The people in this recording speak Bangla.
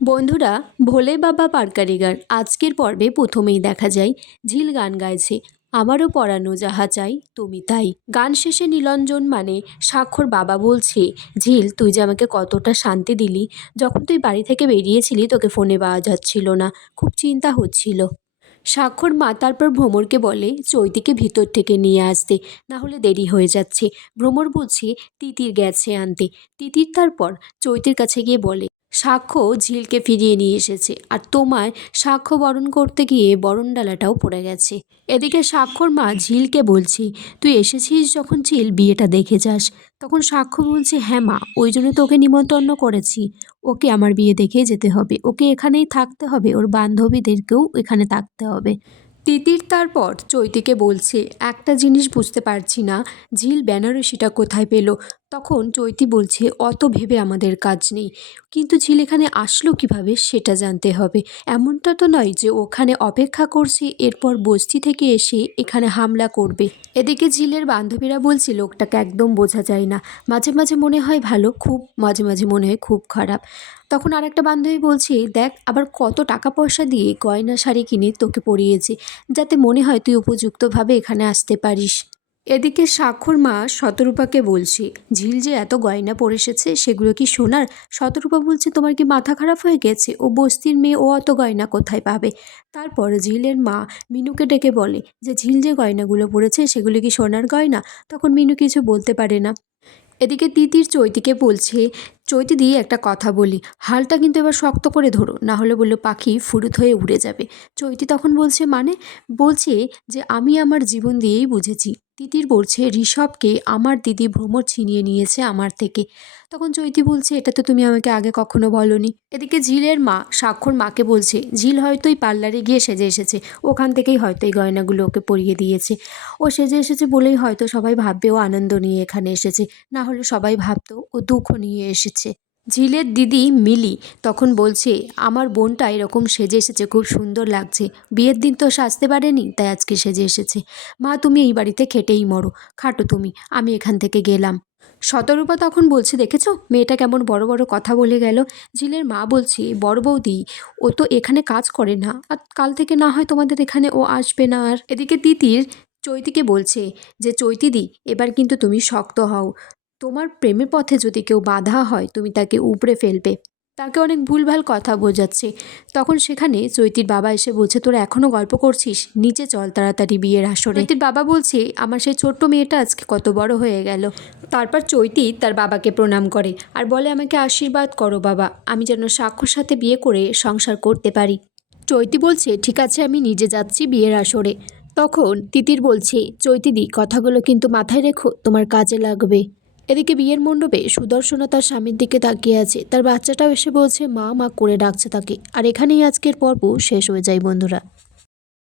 বন্ধুরা, ভোলে বাবা পার কারিগর আজকের পর্বে প্রথমেই দেখা যায় ঝিল গান গাইছে, আমারও পরানো যাহা চাই তুমি তাই। গান শেষে নীলঞ্জন মানে স্বাক্ষর বাবা বলছে, ঝিল তুই যে আমাকে কতটা শান্তি দিলি, যখন তুই বাড়ি থেকে বেরিয়েছিলি তোকে ফোনে পাওয়া যাচ্ছিল না, খুব চিন্তা হচ্ছিল। স্বাক্ষর মা তারপর ভ্রমরকে বলে চৈতিকে ভিতর থেকে নিয়ে আসতে, না হলে দেরি হয়ে যাচ্ছে। ভ্রমর বলছে তিতির গেছে আনতে। তিতির তারপর চৈতির কাছে গিয়ে বলে সাক্ষ্য ঝিলকে ফিরিয়ে নিয়ে এসেছে, আর তোমায় সাক্ষ্য বরণ করতে গিয়ে বরণডালাটাও পড়ে গেছে। এদিকে সাক্ষর মা ঝিলকে বলছি, তুই এসেছিস যখন ঝিল বিয়েটা দেখে যাস। তখন সাক্ষ্য বলছে, হ্যাঁ মা, ওই জন্য তো ওকে নিমন্ত্রণ করেছি। ওকে আমার বিয়ে দেখেই যেতে হবে, ওকে এখানেই থাকতে হবে, ওর বান্ধবীদেরকেও এখানে থাকতে হবে। তিতির তারপর চৈতিকে বলছে, একটা জিনিস বুঝতে পারছি না, ঝিল বেনারসিটা কোথায় পেল। তখন চৈতি বলছে, অত ভেবে আমাদের কাজ নেই, কিন্তু ঝিল এখানে আসলো কিভাবে সেটা জানতে হবে। এমনটা তো নয় যে ওখানে অপেক্ষা করছে, এরপর বস্তি থেকে এসে এখানে হামলা করবে। এদিকে ঝিলের বান্ধবীরা বলছে লোকটাকে একদম বোঝা যায় না, মাঝে মাঝে মনে হয় ভালো, খুব মাঝে মাঝে মনে হয় খুব খারাপ। তখন আর একটা বান্ধবী বলছে, দেখ আবার কত টাকা পয়সা দিয়ে গয়না শাড়ি কিনে তোকে পরিয়েছে, যাতে মনে হয় তুই উপযুক্তভাবে এখানে আসতে পারিস। এদিকে স্বাক্ষর মা শতরূপাকে বলছে, ঝিল যে এত গয়না পরে এসেছে সেগুলো কি সোনার? শতরূপা বলছে, তোমার কি মাথা খারাপ হয়ে গেছে? ও বস্তির মেয়ে, ও অত গয়না কোথায় পাবে? তারপর ঝিলের মা মিনুকে ডেকে বলে যে ঝিল যে গয়নাগুলো পরেছে সেগুলো কি সোনার গয়না? তখন মিনু কিছু বলতে পারে না। এদিকে তিতির চৈতিকে বলছে, চৈতি দিয়ে একটা কথা বলি, হালটা কিন্তু এবার শক্ত করে ধরো, না হলে বললো পাখি ফুরুত হয়ে উড়ে যাবে। চৈতি তখন বলছে, মানে? বলছে যে আমি আমার জীবন দিয়েই বুঝেছি। তিতির বলছে, ঋষভকে আমার দিদি ভ্রমর ছিনিয়ে নিয়েছে আমার থেকে। তখন চৈতি বলছে, এটা তো তুমি আমাকে আগে কখনো বলনি। এদিকে ঝিলের মা স্বাক্ষর মাকে বলছে, ঝিল হয়তো এই পার্লারে গিয়ে সেজে এসেছে, ওখান থেকেই হয়তো এই গয়নাগুলো ওকে পরিয়ে দিয়েছে। ও সেজে এসেছে বলেই হয়তো সবাই ভাববে ও আনন্দ নিয়ে এখানে এসেছে, না হলে সবাই ভাবতো ও দুঃখ নিয়ে এসেছে। ঝিলের দিদি মিলি তখন বলছে, আমার বোনটা এরকম সেজে এসেছে, খুব সুন্দর লাগছে, বিয়ের দিন তো সাজতে পারেনি, তাই আজকে সেজে এসেছে। মা তুমি এই বাড়িতে খেটেই মরো, খাটো তুমি, আমি এখান থেকে গেলাম। শতরূপা তখন বলছে, দেখেছো মেয়েটা কেমন বড় বড় কথা বলে গেল। ঝিলের মা বলছে, বড় বৌদি, ও তো এখানে কাজ করে না, আর কাল থেকে না হয় তোমাদের এখানে ও আসবে না আর। এদিকে তিতির চৈতিকে বলছে যে, চৈতিদি এবার কিন্তু তুমি শক্ত হও, তোমার প্রেমের পথে যদি কেউ বাধা হয় তুমি তাকে উপড়ে ফেলবে। তাকে অনেক ভুলভাল কথা বোঝাচ্ছে। তখন সেখানে চৈতির বাবা এসে বলছে, তোরা এখনও গল্প করছিস, নিচে চল তাড়াতাড়ি বিয়ের আসরে। চৈতির বাবা বলছে, আমার সেই ছোট্ট মেয়েটা আজকে কত বড় হয়ে গেল। তারপর চৈতি তার বাবাকে প্রণাম করে আর বলে, আমাকে আশীর্বাদ করো বাবা, আমি যেন সাক্ষর সাথে বিয়ে করে সংসার করতে পারি। চৈতি বলছে, ঠিক আছে আমি নিজে যাচ্ছি বিয়ের আসরে। তখন তিতির বলছে, চৈতিদি কথাগুলো কিন্তু মাথায় রেখো, তোমার কাজে লাগবে। এদিকে বিয়ের মণ্ডপে সুদর্শনা তার স্বামীর দিকে তাকিয়ে আছে, তার বাচ্চাটাও এসে বলছে মা মা করে ডাকছে তাকে। আর এখানেই আজকের পর্ব শেষ হয়ে যায় বন্ধুরা।